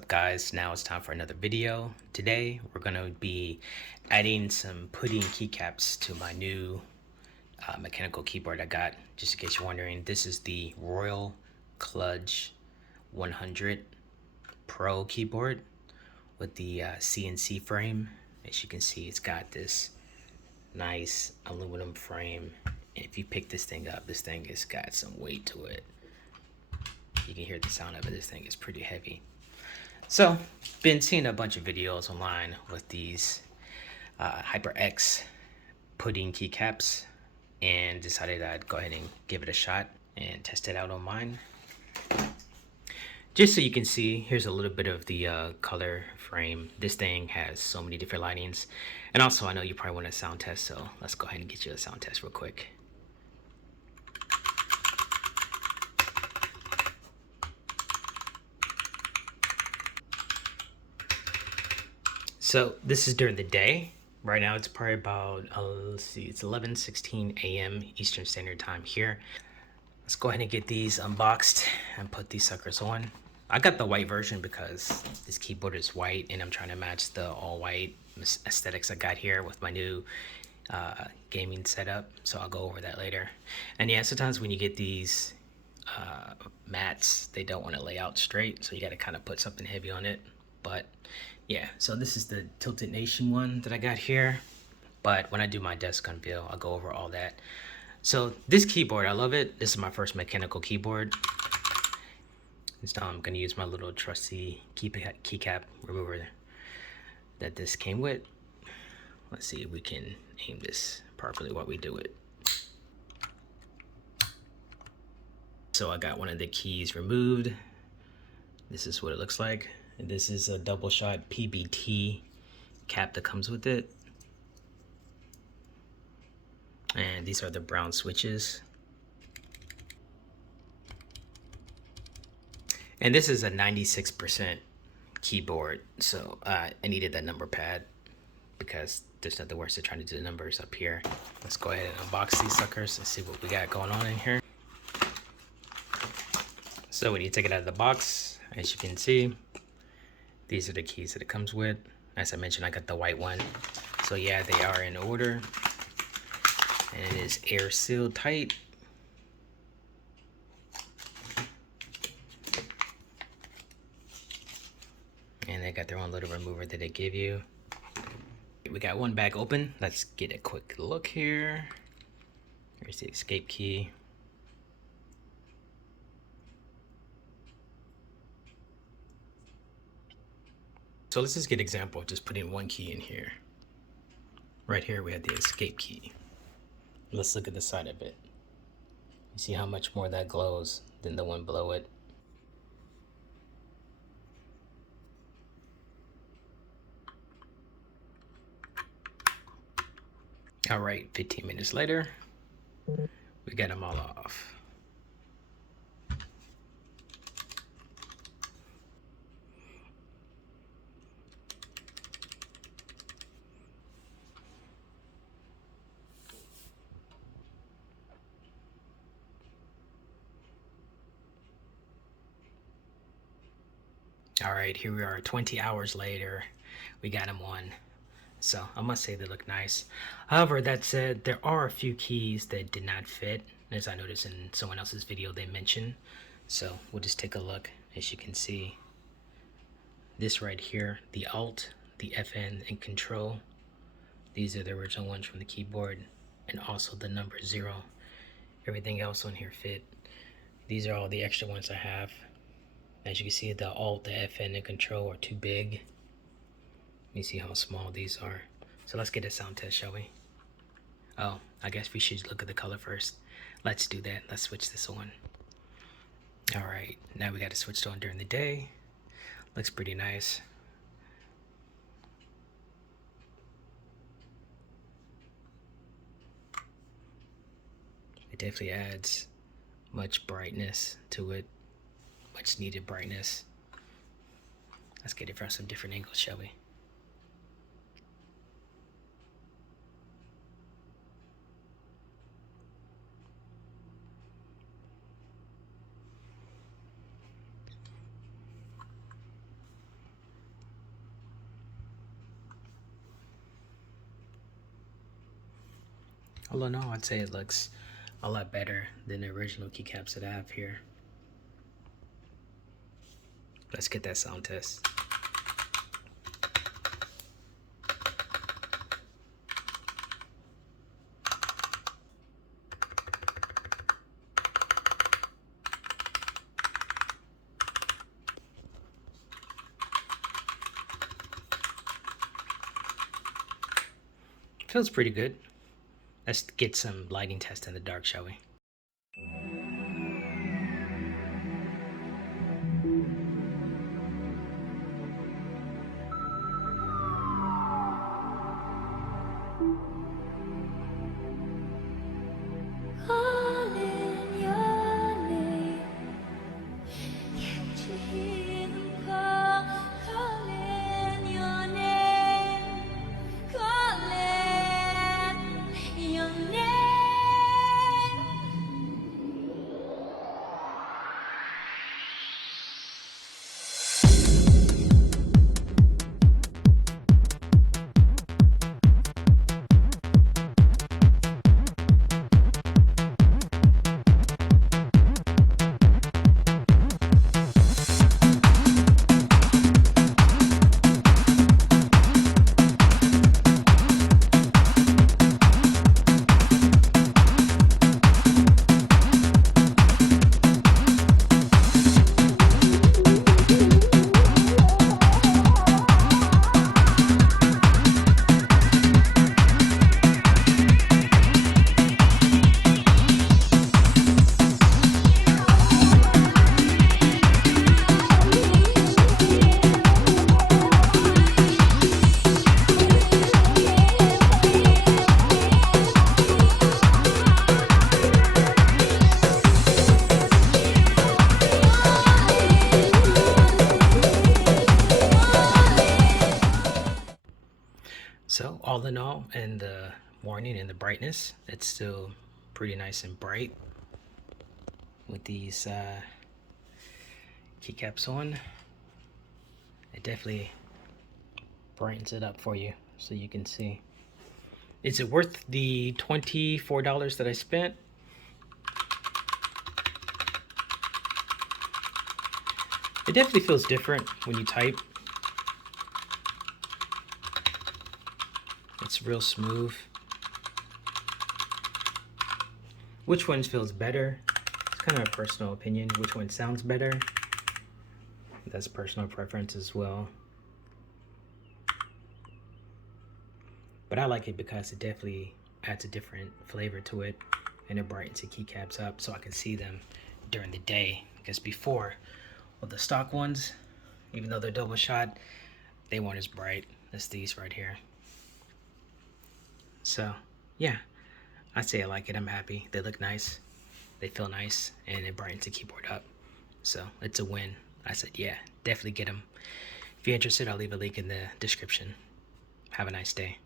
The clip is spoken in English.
up, guys? Now it's time for another video. Today we're going to be adding some putting keycaps to my new mechanical keyboard I got. Just in case you're wondering, this is the Royal Kludge 100 Pro keyboard with the CNC frame. As you can see, it's got this nice aluminum frame, and if you pick this thing up, this thing has got some weight to it. You can hear the sound of it. This thing is pretty heavy. So, been seeing a bunch of videos online with these HyperX pudding keycaps, and decided I'd go ahead and give it a shot and test it out on mine. Just so you can see, here's a little bit of the color frame. This thing has so many different lightings, and also I know you probably want a sound test, so let's go ahead and get you a sound test real quick. So this is during the day. Right now it's probably about, let's see, it's 11:16 a.m. Eastern Standard Time here. Let's go ahead and get these unboxed and put these suckers on. I got the white version because this keyboard is white and I'm trying to match the all white aesthetics I got here with my new gaming setup. So I'll go over that later. And yeah, sometimes when you get these mats, they don't want to lay out straight, so you got to kind of put something heavy on it. But yeah, so this is the Tilted Nation one that I got here, but when I do my desk unveil, I'll go over all that. So this keyboard, I love it. This is my first mechanical keyboard. So I'm going to use my little trusty keycap remover that this came with. Let's see if we can aim this properly while we do it. So I got one of the keys removed. This is what it looks like. And this is a double shot PBT cap that comes with it. And these are the brown switches. And this is a 96% keyboard, so I needed that number pad because there's nothing worse than trying to do the numbers up here. Let's go ahead and unbox these suckers and see what we got going on in here. So when you take it out of the box, as you can see, these are the keys that it comes with. As I mentioned, I got the white one. So yeah, they are in order. And it is air sealed tight. And they got their own little remover that they give you. We got one bag open. Let's get a quick look here. Here's the escape key. So let's just get an example of just putting one key in here. Right here we have the escape key. Let's look at the side of it. You see how much more that glows than the one below it. All right, 15 minutes later, we got them all off. All right, here we are 20 hours later. We got them on. So I must say they look nice. However, that said, there are a few keys that did not fit, as I noticed in someone else's video they mentioned. So we'll just take a look. As you can see, this right here, the Alt, the FN, and Control, these are the original ones from the keyboard, and also the number 0. Everything else on here fit. These are all the extra ones I have. As you can see, the Alt, the FN, and Control are too big. You see how small these are. So let's get a sound test, shall we? Oh, I guess we should look at the color first. Let's do that. Let's switch this on. All right, now we got it switched on during the day. Looks pretty nice. It definitely adds much brightness to it. Much needed brightness. Let's get it from some different angles, shall we? All in all, I'd say it looks a lot better than the original keycaps that I have here. Let's get that sound test. Feels pretty good. Let's get some lighting test in the dark, shall we? So all in all, in the morning and the brightness, it's still pretty nice and bright with these keycaps on. It definitely brightens it up for you so you can see. Is it worth the $24 that I spent? It definitely feels different when you type. It's real smooth. Which one feels better? It's kind of a personal opinion. Which one sounds better? That's personal preference as well. But I like it because it definitely adds a different flavor to it, and it brightens the keycaps up so I can see them during the day. Because before, with the stock ones, even though they're double shot, they weren't as bright as these right here. So yeah, I'd say I like it. I'm happy. They look nice, they feel nice, and it brightens the keyboard up. So it's a win. I said, yeah, definitely get them. If you're interested, I'll leave a link in the description. Have a nice day.